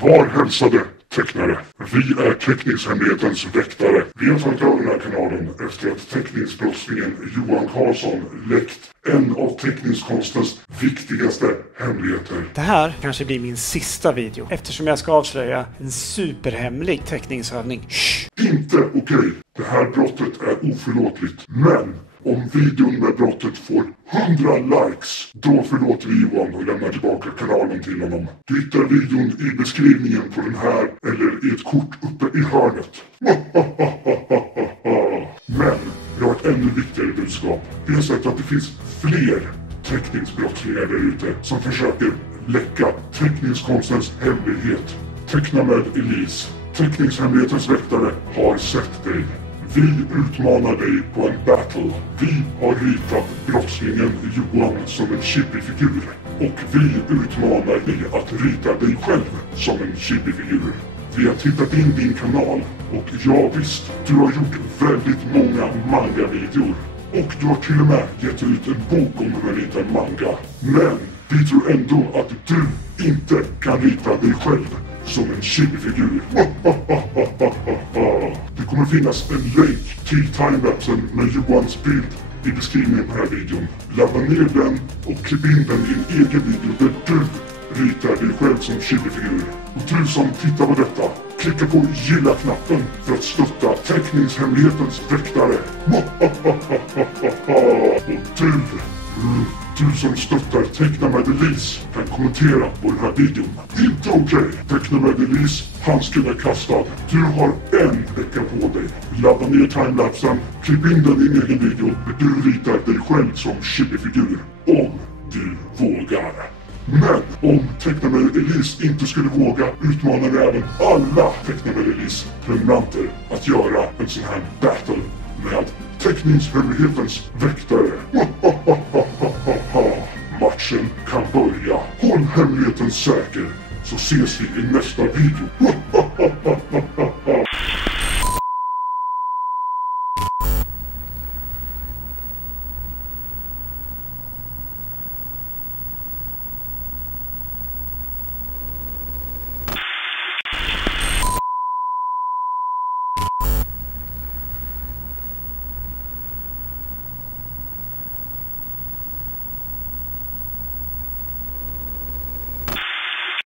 Var hälsade tecknare. Vi är Teckningshemlighetens Väktare. Vi har tagit över den här kanalen efter att teckningsbrottslingen Johan Karlsson läckt en av teckningskonstens viktigaste hemligheter. Det här kanske blir min sista video eftersom jag ska avslöja en superhemlig teckningsövning. Shh. Inte okej. Det här brottet är oförlåtligt. Men om videon med brottet får 100 likes, då förlåter vi Johan och lämnar tillbaka kanalen till honom. Du hittar videon i beskrivningen på den här eller i ett kort uppe i hörnet. Men jag har ett ännu viktigare budskap. Vi har sett att det finns fler teckningsbrottslingar där ute som försöker läcka teckningskonstens hemlighet. Teckna med Elise. Teckningshemlighetens Väktare har sett dig. Vi utmanar dig på en battle. Vi har ritat brottslingen Johan som en chibi-figur. Och vi utmanar dig att rita dig själv som en chibi-figur. Vi har tittat in din kanal och ja visst, du har gjort väldigt många manga-videor. Och du har till och med gett ut en bok om hur man ritar manga. Men vi tror ändå att du inte kan rita dig själv som en chibi-figur. Det kommer finnas en länk till time-lapsen med Johans bild i beskrivningen på den här videon. Ladda ner den och klipp in den i en egen video där du ritar dig själv som chibi-figur. Och du som tittar på detta, klicka på gilla-knappen för att stötta Teckningshemlighetens Väktare. Och du som stöttar Teckna med Elise kan kommentera på den här videon. Inte okej. Teckna med Elise, handsken är kastad. Du har en vecka på dig. Ladda ner time-lapsen, klipp in den i en egen video där du ritar dig själv som chibi-figur. Om du vågar. Men om Teckna med Elise inte skulle våga utmanar vi även alla Teckna med Elise prenumeranter att göra en sån här battle med Teckningshemlighetens Väktare. Matchen kan börja. Håll hemligheten säker så ses vi i nästa video.